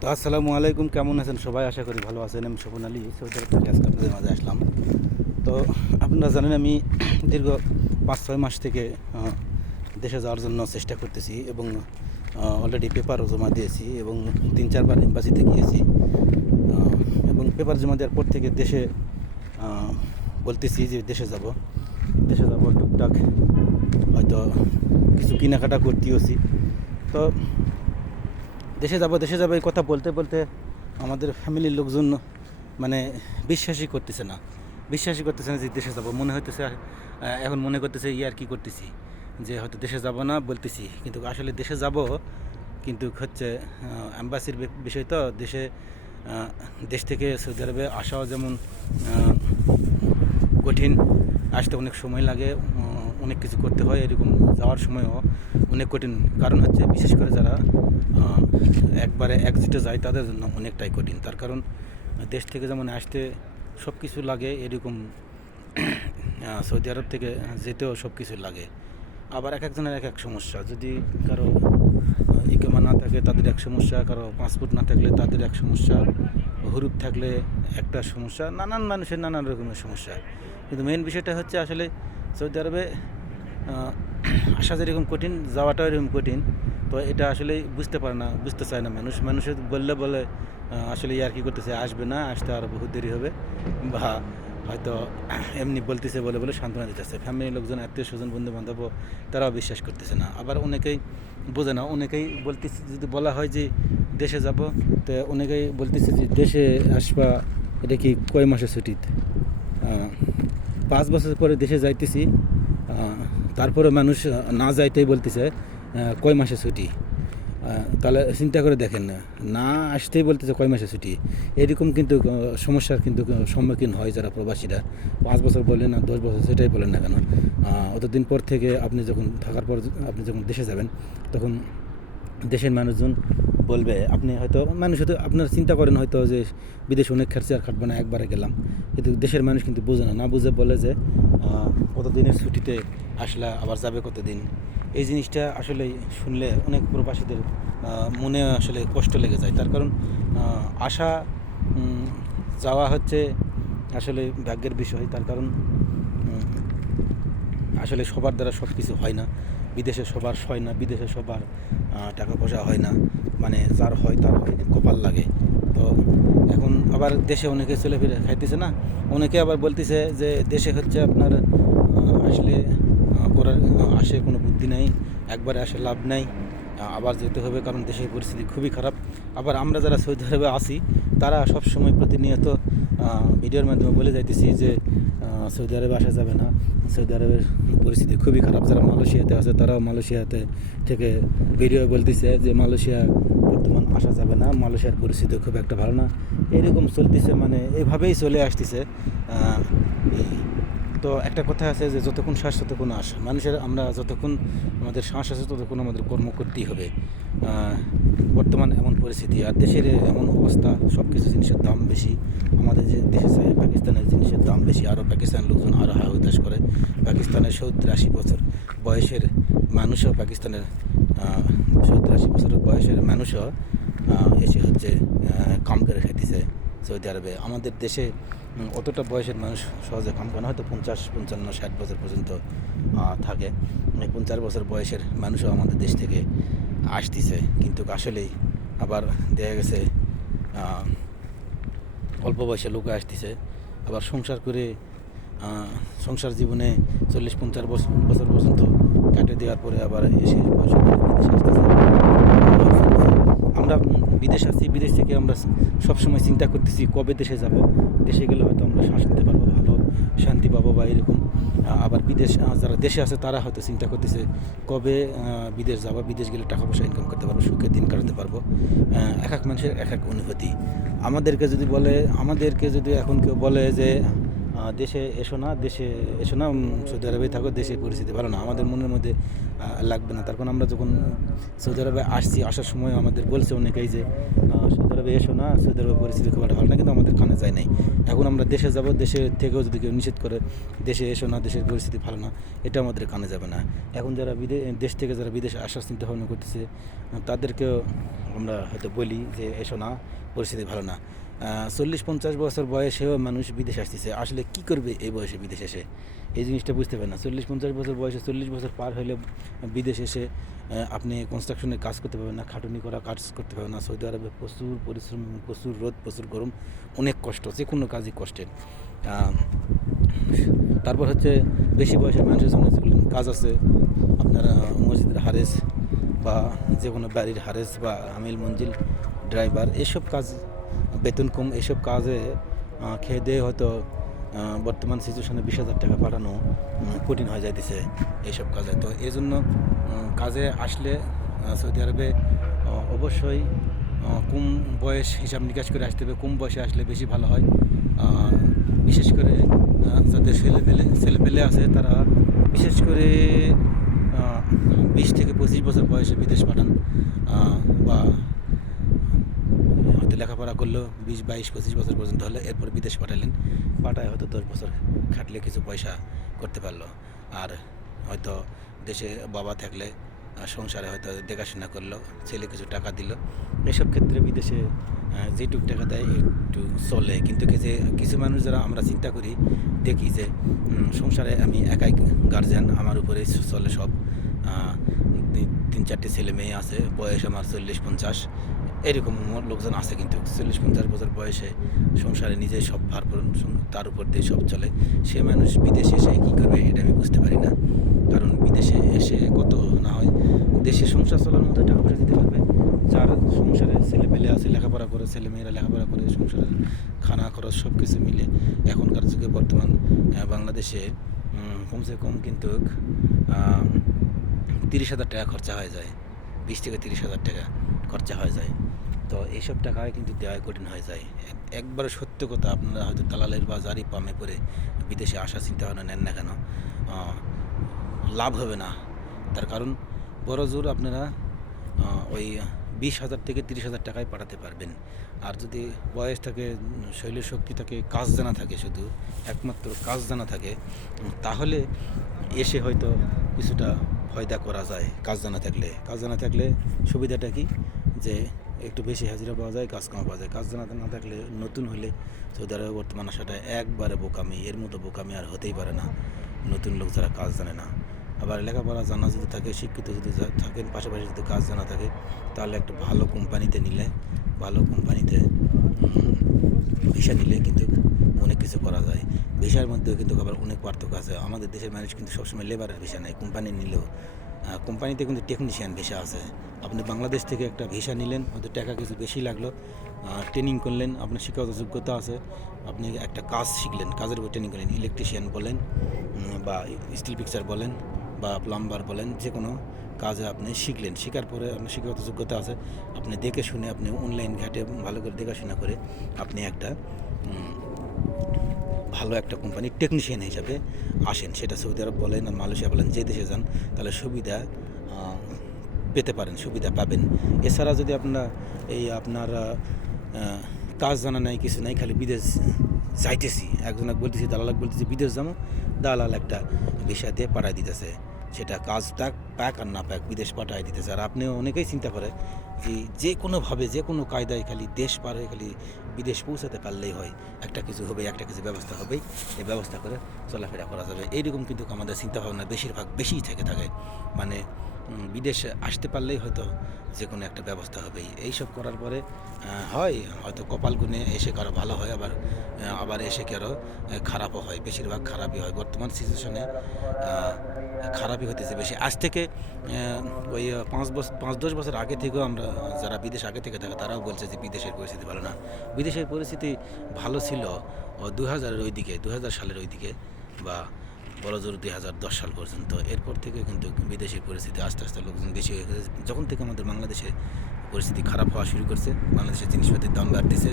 তো আসসালামু আলাইকুম, কেমন আছেন সবাই? আশা করি ভালো আছেন। আমি স্বপন আলী, সৌদি আরব থেকে আজকে আপনাদের মাঝে আসলাম। তো আপনারা জানেন আমি দীর্ঘ 5-6 মাস থেকে দেশে যাওয়ার জন্য চেষ্টা করতেছি এবং অলরেডি পেপারও জমা দিয়েছি এবং 3-4 বার এম্বাসিতে গিয়েছি এবং পেপার জমা দেওয়ার পর থেকে দেশে বলতেছি যে দেশে যাব টুকটাক হয়তো কিছু কেনাকাটা করতেওছি। তো দেশে যাবো এই কথা বলতে বলতে আমাদের ফ্যামিলির লোকজন মানে বিশ্বাসই করতেছে না যে দেশে যাব। মনে হইতেছে এখন মনে করতেছে আর কি করতেছি, যে হয়তো দেশে যাব না বলতেছি, কিন্তু আসলে দেশে যাব। কিন্তু হচ্ছে অ্যাম্বাসির বিষয়, তো দেশ থেকে সৌদি আরবে আসাও যেমন কঠিন, আসতে অনেক সময় লাগে, অনেক কিছু করতে হয়, এরকম যাওয়ার সময়ও অনেক কঠিন। কারণ হচ্ছে বিশেষ করে যারা একবারে একজিটে যায় তাদের জন্য অনেকটাই কঠিন। তার কারণ দেশ থেকে যেমন আসতে সব কিছু লাগে, এরকম সৌদি আরব থেকে যেতেও সব কিছু লাগে। আবার এক একজনের এক এক সমস্যা, যদি কারো ইকামা না থাকে তাদের এক সমস্যা, কারো পাসপোর্ট না থাকলে তাদের এক সমস্যা, হুরুপ থাকলে একটা সমস্যা, নানান মানুষের নানান রকমের সমস্যা। কিন্তু মেন বিষয়টা হচ্ছে আসলে সৌদি আরবে আসা যেরকম কঠিন, যাওয়াটাও এরকম কঠিন। তো এটা আসলে বুঝতে চায় না মানুষের বলে আসলে আর কি করতেছে, আসবে না, আসতে আরও বহুত দেরি হবে, বা হয়তো এমনি বলতেছে বলে সান্ত্বনা দিতেছে। ফ্যামিলির লোকজন, আত্মীয় স্বজন, বন্ধু বান্ধব তারাও বিশ্বাস করতেছে না। আবার অনেকেই বোঝে না, অনেকেই বলতেছে, যদি বলা হয় যে দেশে যাব, তো অনেকেই বলতেছে যে দেশে আসবা এটা কি কয় মাসের ছুটিতে, 5 বছর পরে দেশে যাইতেছি, তারপরে মানুষ না যাইতেই বলতেছে কয় মাসে ছুটি। তাহলে চিন্তা করে দেখেন, না আসতেই বলতেছে কয় মাসে ছুটি। এরকম কিন্তু সমস্যার কিন্তু সম্মুখীন হয় যারা প্রবাসীরা। 5 বছর বললেন না 10 বছর, সেটাই বলেন না কেন, অতদিন পর থেকে আপনি যখন থাকার পর আপনি যখন দেশে যাবেন, তখন দেশের মানুষজন বলবে, আপনি হয়তো আপনারা চিন্তা করেন হয়তো যে বিদেশে অনেক খার্চে আর খাটবে না, একবারে গেলাম। কিন্তু দেশের মানুষ কিন্তু বোঝে না বুঝে বলে যে কতদিনের ছুটিতে আসলা, আবার যাবে কতদিন। এই জিনিসটা আসলে শুনলে অনেক প্রবাসীদের মনে আসলে কষ্ট লেগে যায়। তার কারণ আসা যাওয়া হচ্ছে আসলে ভাগ্যের বিষয়। তার কারণ আসলে সবার দ্বারা সব কিছু হয় না, বিদেশে সবার হয় না, বিদেশে সবার টাকা পয়সা হয় না, মানে যার হয় তার কপাল লাগে। তো এখন আবার দেশে অনেকে চলে ফিরে খাইতেছে না, অনেকে আবার বলতেছে যে দেশে হচ্ছে আপনার আসলে করার আসে কোনো বুদ্ধি নাই, একবারে আসে লাভ নাই, আবার যেতে হবে, কারণ দেশের পরিস্থিতি খুবই খারাপ। আবার আমরা যারা সৌদি আরবে আছি তারা সব সময় প্রতিনিয়ত ভিডিওর মাধ্যমে বলে যাইতেছি যে সৌদি আরবে আসা যাবে না, সৌদি আরবের পরিস্থিতি খুবই খারাপ। যারা মালয়েশিয়াতে আছে তারাও মালয়েশিয়াতে থেকে ভিডিও বলতেছে যে মালয়েশিয়া বর্তমান আসা যাবে না, মালয়েশিয়ার পরিস্থিতি খুব একটা ভালো না। এরকম চলতেছে, মানে এভাবেই চলে আসতেছে। তো একটা কথা আছে যে যতক্ষণ শ্বাস ততক্ষণ আস, আমরা যতক্ষণ আমাদের শ্বাস আছে ততক্ষণ আমাদের কর্ম করতেই হবে। বর্তমান এমন পরিস্থিতি আর দেশের এমন অবস্থা, সব কিছু জিনিসের দাম বেশি। আমাদের যে দেশে চাই পাকিস্তানের জিনিসের দাম বেশি, আরও পাকিস্তানের লোকজন আরও হায় উদাস করে। পাকিস্তানের 70-80 বছর বয়সের মানুষও, পাকিস্তানের 70-80 বছরের বয়সের মানুষও এসে হচ্ছে কাম করে খাইতেছে সৌদি আরবে। আমাদের দেশে অতটা বয়সের মানুষ সহজে কাম করে না, হয়তো 50, 55, 60 বছর পর্যন্ত থাকে। 50 বছর বয়সের মানুষও আমাদের দেশ থেকে আসতেছে, কিন্তু আসলেই আবার দেখা গেছে অল্প বয়সে লোক আসতেছে, আবার সংসার করে সংসার জীবনে 40-50 বছর পর্যন্ত কাটে দেওয়ার পরে আবার এসে বয়সে বিদেশে আসতেছে। আমরা বিদেশ আসছি, বিদেশ থেকে আমরা সবসময় চিন্তা করতেছি কবে দেশে যাব, দেশে গেলে হয়তো আমরা শ্বাস নিতে পারবো, ভালো শান্তি পাবো বা এরকম। আবার যারা দেশে আছে তারা হয়তো চিন্তা করতেছে কবে বিদেশ যাবো, বিদেশ গেলে টাকা পয়সা ইনকাম করতে পারবো, সুখে দিন কাটাতে পারবো। এক এক মানুষের এক এক অনুভূতি। আমাদেরকে যদি এখন কেউ বলে যে দেশে এসো না সৌদি আরবে থাকো, দেশের পরিস্থিতি ভালো না, আমাদের মনের মধ্যে লাগবে না। তার কারণ আমরা যখন সৌদি আরবে আসার সময় আমাদের বলছে অনেকেই যে সৌদি আরবে এসো না, সৌদি আরবের পরিস্থিতি খুব একটা ভালো না, কিন্তু আমাদের কানে যায় নাই। এখন আমরা দেশে যাব, দেশে থেকেও যদি কেউ নিষেধ করে দেশে এসো না, দেশের পরিস্থিতি ভালো না, এটা আমাদের কানে যাবে না। এখন যারা দেশ থেকে যারা বিদেশে আসার চিন্তা ভাবনা করতেছে তাদেরকেও আমরা হয়তো বলি যে এসো না, পরিস্থিতি ভালো না। 40-50 বছর বয়সেও মানুষ বিদেশে আসতেছে, আসলে কি করবে এই বয়সে বিদেশে এসে? এই জিনিসটা বুঝতে পারে না। 40-50 বছর বয়সে 40 বছর পার হলে বিদেশে এসে আপনি কনস্ট্রাকশনের কাজ করতে পারবেন না, খাটুনি করা কাজ করতে পারবেন না। সৌদি আরবে প্রচুর পরিশ্রম, প্রচুর রোদ, প্রচুর গরম, অনেক কষ্ট, যে কোনো কাজই কষ্টের। তারপর হচ্ছে বেশি বয়সের মানুষের জন্য যেগুলো কাজ আছে, আপনারা মসজিদের হারেস বা যে কোনো বাড়ির হারেস বা আমিল মঞ্জিল ড্রাইভার, এসব কাজ বেতন কম, এসব কাজে খেয়ে দিয়ে হয়তো বর্তমান সিচুয়েশনে 20,000 টাকা পাঠানো কঠিন হয়ে যাইতেছে এইসব কাজে। তো এই জন্য কাজে আসলে সৌদি আরবে অবশ্যই কম বয়স হিসাব নিকাশ করে আসতে হবে। কম বয়সে আসলে বেশি ভালো হয়। বিশেষ করে যাদের ছেলেপেলে আছে তারা বিশেষ করে 20 থেকে 25 বছর বয়সে বিদেশ পাঠান, বা হয়তো লেখাপড়া করলেও 20, 22, 25 বছর পর্যন্ত হলে এরপর বিদেশ পাঠালেন, পাঠায় হয়তো 10 বছর খাটলে কিছু পয়সা করতে পারলো। আর হয়তো দেশে বাবা থাকলে সংসারে হয়তো দেখাশোনা করলো, ছেলে কিছু টাকা দিল। এসব ক্ষেত্রে বিদেশে যেটুক টাকা দেয় একটু চলে। কিন্তু কিছু মানুষ যারা আমরা চিন্তা করি দেখি যে সংসারে আমি একাই গার্জিয়ান, আমার উপরে চলে সব, 3-4টে ছেলে মেয়ে আছে, বয়স আমার 40-50, এরকম লোকজন আছে। কিন্তু 40-50 বছর বয়সে সংসারে নিজে সব ভার তার উপর দিয়ে সব চলে, সে মানুষ বিদেশে এসে কী করবে এটা আমি বুঝতে পারি না। কারণ বিদেশে এসে কত না হয় দেশে সংসার চলার মতো টাকা পয়সা দিতে পারবে, যার সংসারে ছেলেপেলে আছে, লেখাপড়া করে, ছেলেমেয়েরা লেখাপড়া করে, সংসারের খানা খরচ সব কিছু মিলে এখনকার যুগে বর্তমান বাংলাদেশে কমসে কম কিন্তু 30,000 টাকা খরচা হয়ে যায়, 20 থেকে 30,000 টাকা খরচা হয়ে যায়। তো এইসব টাকায় কিন্তু দেওয়া কঠিন হয়ে যায়। একবারে সত্য কথা, আপনারা হয়তো দালালের বা জারি পামে পড়ে বিদেশে আসার চিন্তা ভাবনা নেন না কেন, লাভ হবে না। তার কারণ বড় জোর আপনারা ওই 20,000 থেকে 30,000 টাকায় পাঠাতে পারবেন। আর যদি বয়স থাকে, শৈলের শক্তি থাকে, কাজ জানা থাকে, শুধু একমাত্র কাজ জানা থাকে, তাহলে এসে হয়তো কিছুটা ফায়দা করা যায়। কাজ জানা থাকলে সুবিধাটা কি, যে একটু বেশি হাজিরা পাওয়া যায়, কাজ কম পাওয়া যায়। কাজ জানা না থাকলে, নতুন হলে সৌদি আরবে বর্তমান আসাটা একবারে বোকামি, এর মতো বোকামি আর হতেই পারে না নতুন লোক যারা কাজ জানে না। আবার লেখাপড়া জানা যদি থাকে, শিক্ষিত যদি থাকেন, পাশাপাশি যদি কাজ জানা থাকে, তাহলে একটা ভালো কোম্পানিতে নিলে, ভালো কোম্পানিতে ভিসা নিলে কিন্তু অনেক কিছু করা যায়। ভিসার মধ্যেও কিন্তু আবার অনেক পার্থক্য আছে। আমাদের দেশের মানুষ কিন্তু সবসময় লেবারের ভিসা নেয়, কোম্পানি নিলেও কোম্পানিতে কিন্তু টেকনিশিয়ান ভিসা আছে। আপনি বাংলাদেশ থেকে একটা ভিসা নিলেন, হয়তো টাকা কিছু বেশি লাগলো, ট্রেনিং করলেন, আপনার শিক্ষাগত যোগ্যতা আছে, আপনি একটা কাজ শিখলেন, কাজের উপর ট্রেনিং করলেন, ইলেকট্রিশিয়ান বলেন বা স্টিল পিকচার বলেন বা প্লাম্বার বলেন, যে কোনো কাজে আপনি শিখলেন, শেখার পরে আপনার শিক্ষাগত যোগ্যতা আছে, আপনি দেখে শুনে, আপনি অনলাইন ঘাটে ভালো করে দেখাশোনা করে আপনি একটা ভালো একটা কোম্পানির টেকনিশিয়ান হিসাবে আসেন। সেটা সৌদি আরব বলেন আর মালয়েশিয়া বলেন, যে দেশে যান, তাহলে সুবিধা পেতে পারেন, সুবিধা পাবেন। এছাড়া যদি আপনার কাজ জানা নাই, কিছু নাই, খালি বিদেশ যাইতেছি, একজনক বলতেছি, দালালাক বলতেছি বিদেশ যাবো, দালাল একটা ভিসা দিয়ে পাঠাই দিতেছে, সেটা কাজ পাক আর না পাক বিদেশ পাঠাই দিতেছে। আর আপনিও অনেকেই চিন্তা করে যে কোনোভাবে, যে কোনো কায়দায় খালি দেশ পার হয়ে খালি বিদেশ পৌঁছাতে পারলেই হয়, একটা কিছু হবে, একটা কিছু ব্যবস্থা হবেই, এই ব্যবস্থা করে চলাফেরা করা যাবে। এইরকম কিন্তু আমাদের চিন্তাভাবনা বেশিরভাগ বেশিই থেকে থাকে। মানে বিদেশে আসতে পারলেই হয়তো যে কোনো একটা ব্যবস্থা হবেই। এইসব করার পরে হয়তো কপাল গুনে এসে কারো ভালো হয়, আবার এসে কারো খারাপও হয়। বেশিরভাগ খারাপই হয় বর্তমান সিচুয়েশনে, খারাপই হতেছে বেশি। আজ থেকে ওই 5-10 বছর আগে থেকেও আমরা যারা বিদেশ আগে থেকে থাকে তারাও বলছে যে বিদেশের পরিস্থিতি ভালো না। বিদেশের পরিস্থিতি ভালো ছিল 2000 সালের ওই দিকে বা বড়জোর 2010 সাল পর্যন্ত। এরপর থেকে কিন্তু বিদেশের পরিস্থিতি আস্তে আস্তে লোকজন বেশি হয়ে গেছে। যখন থেকে আমাদের বাংলাদেশে পরিস্থিতি খারাপ হওয়া শুরু করছে, বাংলাদেশের জিনিসপাতির দাম বাড়তেছে,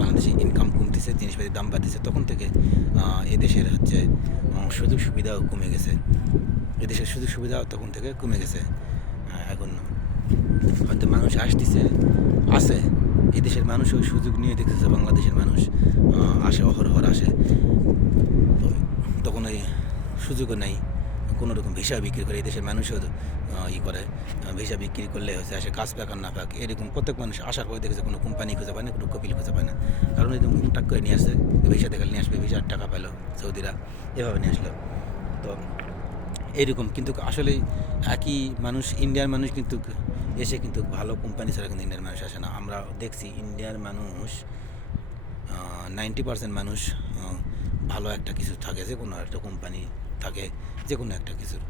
বাংলাদেশে ইনকাম কমতেছে, জিনিসপাতির দাম বাড়তেছে, তখন থেকে এদেশের হচ্ছে সুযোগ সুবিধাও কমে গেছে। এদেশের সুযোগ সুবিধাও তখন থেকে কমে গেছে। এখন হয়তো মানুষ আসে, এদেশের মানুষ ওই সুযোগ নিয়ে দেখতেছে বাংলাদেশের মানুষ আসে, অহরহর আসে। তো তখন ওই সুযোগও নেই, কোনো রকম ভিসা বিক্রি করে এদেশের মানুষও করে, ভিসা বিক্রি করলে হচ্ছে আসে, কাজ পাক আর না পাক এরকম প্রত্যেক মানুষ আসার পরে দেখেছে কোনো কোম্পানি খুঁজে পায় না, কোনো কপিল খুঁজে পায় না। কারণ এরকম টাক করে নিয়ে আসছে, ভিসা দেখালে নিয়ে আসবে, ভিসার টাকা পেলো সৌদিরা, এভাবে নিয়ে আসলো। তো এইরকম কিন্তু আসলেই একই মানুষ, ইন্ডিয়ার মানুষ কিন্তু এসে কিন্তু ভালো কোম্পানি ছাড়া কিন্তু ইন্ডিয়ার মানুষ আসে না। আমরা দেখছি ইন্ডিয়ার মানুষ 90% মানুষ ভালো একটা কিছু থাকে, যে কোনো একটা কোম্পানি থাকে, যে কোনো একটা কিছুর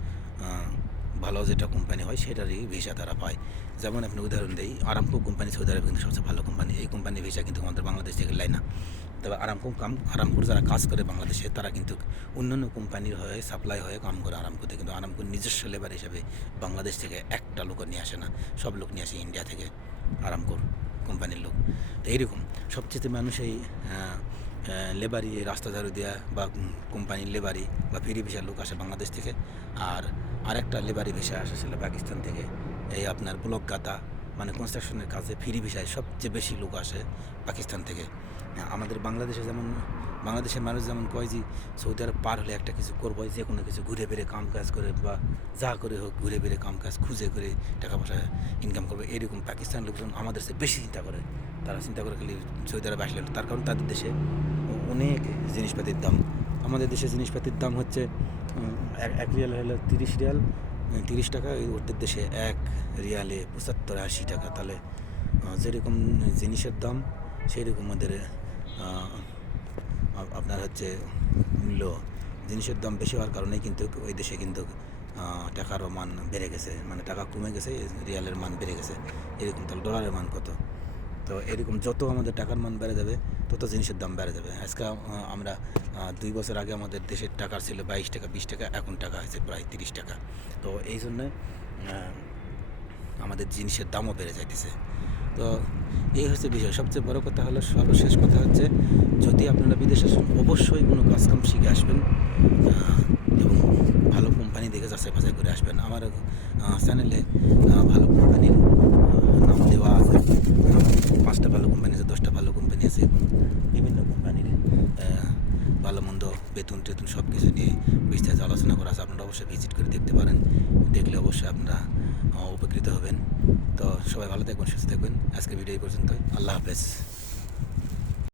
ভালো যেটা কোম্পানি হয় সেটারই ভিসা তারা পায়। যেমন আপনি উদাহরণ দিই, আরামকো কোম্পানি সৌদি আরবে কিন্তু সবচেয়ে ভালো কোম্পানি। এই কোম্পানির ভিসা কিন্তু আমাদের বাংলাদেশ থেকে লাই না। তবে আরামকোর যারা কাজ করে বাংলাদেশে, তারা কিন্তু অন্যান্য কোম্পানির হয়ে সাপ্লাই হয়ে কাম করে আরামকোতে, কিন্তু আরামকোর নিজস্ব লেবার হিসাবে বাংলাদেশ থেকে একটা লোক নিয়ে আসে না, সব লোক নিয়ে আসে ইন্ডিয়া থেকে, আরামকোর কোম্পানির লোক। তো এইরকম সবচেয়ে মানুষ এই লেবারি, রাস্তা ঝাড়ু দেওয়া বা কোম্পানির লেবারি বা ফ্রি ভিসার লোক আসে বাংলাদেশ থেকে। আর আরেকটা লেবারি ভিসা আসে ছিল পাকিস্তান থেকে, এই আপনার ব্লক গাতা মানে কনস্ট্রাকশনের কাজে ফ্রি ভিসায় সবচেয়ে বেশি লোক আসে পাকিস্তান থেকে। আমাদের বাংলাদেশের মানুষ যেমন কয় যে সৌদি আরব পার হলে একটা কিছু করবো, যে কোনো কিছু ঘুরে ফিরে কাম কাজ করে বা যা করে হোক ঘুরে ফিরে কাম কাজ খুঁজে করে টাকা পয়সা ইনকাম করবে, এরকম পাকিস্তান লোকজন আমাদের চেয়ে বেশি চিন্তা করে। তারা চিন্তা করে খালি সৌদি আরব আসলে, তার কারণ তাদের দেশে অনেক জিনিসপাতির দাম। আমাদের দেশে জিনিসপাতির দাম হচ্ছে এক রিয়াল হলো 30 রিয়াল, 30 টাকা। ওদের দেশে 1 রিয়ালে 75-80 টাকা। তাহলে যেরকম জিনিসের দাম সেই রকম ওদের আপনার হচ্ছে মূল্য, জিনিসের দাম বেশি হওয়ার কারণেই কিন্তু ওই দেশে কিন্তু টাকারও মান বেড়ে গেছে, মানে টাকা কমে গেছে, রিয়ালের মান বেড়ে গেছে। এরকম তাহলে ডলারের মান কত? তো এরকম যত আমাদের টাকার মান বেড়ে যাবে তত জিনিসের দাম বেড়ে যাবে। আজকে আমরা 2 বছর আগে আমাদের দেশের টাকা ছিল 22 টাকা 20 টাকা, এখন টাকা হয়েছে প্রায় 30 টাকা। তো এই জন্যে আমাদের জিনিসের দামও বেড়ে যাইতেছে। তো এই হচ্ছে বিষয়। সবচেয়ে বড় কথা হলো, সর্বশেষ কথা হচ্ছে, যদি আপনারা বিদেশে আসেন অবশ্যই কোনো কাজকাম শিখে আসবেন এবং ভালো কোম্পানি দেখে যাচাই বাছাই করে আসবেন। আমার চ্যানেলে ভালো কোম্পানির নাম দেওয়া আছে, 5টা ভালো কোম্পানি আছে, 10টা ভালো কোম্পানি আছে, এবং বিভিন্ন কোম্পানির ভালো মন্দ বেতন টেতন সব কিছু নিয়ে বিস্তারিত আলোচনা করা আছে। আপনারা অবশ্যই ভিজিট করে দেখতে পারেন, দেখলে অবশ্যই আপনারা উপকৃত হবেন। তো সবাই ভালো থাকবেন, সুস্থ থাকবেন। আজকে ভিডিও এই পর্যন্তই। আল্লাহ হাফেজ।